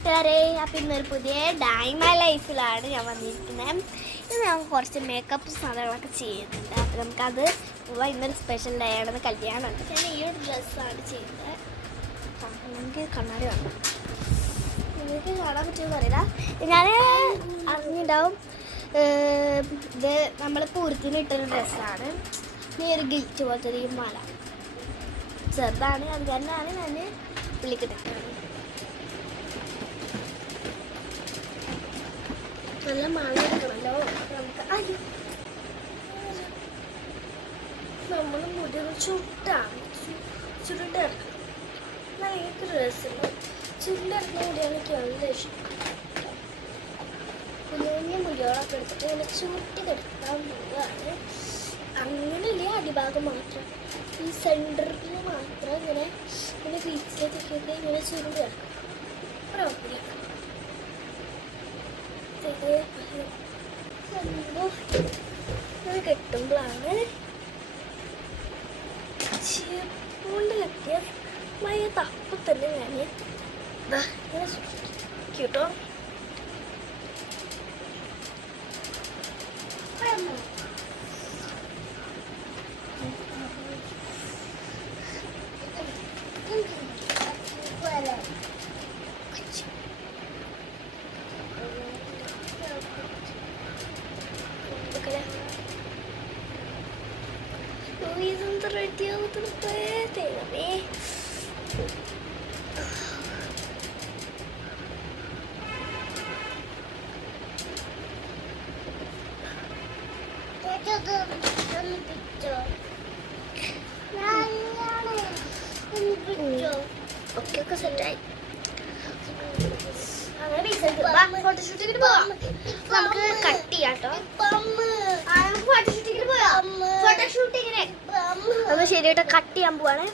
കൂട്ടുകാരെ, അപ്പം ഇന്നൊരു പുതിയ ഡൈമ ലൈഫിലാണ് ഞാൻ വന്നിരിക്കുന്നത്. ഇന്ന് ഞാൻ കുറച്ച് മേക്കപ്പ് സാധനങ്ങളൊക്കെ ചെയ്യുന്നുണ്ട്. അപ്പം നമുക്കത് ഇന്നൊരു സ്പെഷ്യൽ ഡേ ആണെന്ന് കല്യാണമുണ്ട്. ഞാൻ ഈ ഒരു ഡ്രസ്സാണ് ചെയ്യുന്നത്. നമുക്ക് കണ്ണാടി വേണം, നിങ്ങൾക്ക് കാണാൻ പറ്റുമെന്ന് അറിയില്ല. ഞാൻ അറിഞ്ഞിട്ടുണ്ടാവും, ഇത് നമ്മൾ പൂരത്തിന് ഇട്ടൊരു ഡ്രസ്സാണ്. ഈ ഒരു ഗിൽറ്റ് പോലത്തെ ഒരു മാല ചെറുതാണ്, അത് തന്നെയാണ് ഞാൻ വിളിക്കുന്നത്. നല്ല മഴ എടുക്കണമല്ലോ നമുക്ക്. നമ്മൾ മുടി ചുട്ടാണ് ചുരുണ്ടെടുക്കണം. നല്ല ഏതൊരു ഡ്രസ്സുണ്ട് ചുരുണ്ടെടുക്കുന്ന മുടിയാണ് എനിക്ക് നല്ല ഇഷ്ടം. കുഞ്ഞു കുഞ്ഞു മുടികളൊക്കെ എടുത്തിട്ട് ഇങ്ങനെ ചുരുട്ടി കിടക്കാൻ പോവുകയാണ്. അങ്ങനെയല്ലേ അടിഭാഗം മാത്രം, ഈ സെൻറ്ററിൽ മാത്രം ഇങ്ങനെ ബീച്ചിലേക്കൊക്കെ ഇങ്ങനെ ചുരുണ്ട് കിടക്കും. കുഴപ്പമില്ല. ഇത് കെട്ടുമ്പോഴാണ് ചീർപ്പുകൊണ്ട് കെട്ടിയ മഴ തപ്പ് തന്നെ ഞാൻ ഇങ്ങനെ കേട്ടോ. ഒക്കെ സെറ്റായി. ഫോട്ടോഷൂട്ടിങ്ങിന് പോവാം. നമുക്ക് കട്ട് ചെയ്യാം കേട്ടോ. ഫോട്ടോഷൂട്ടിങ്ങിന് നമ്മൾ ശരി കേട്ടോ, കട്ട് ചെയ്യാൻ പോവാണ്.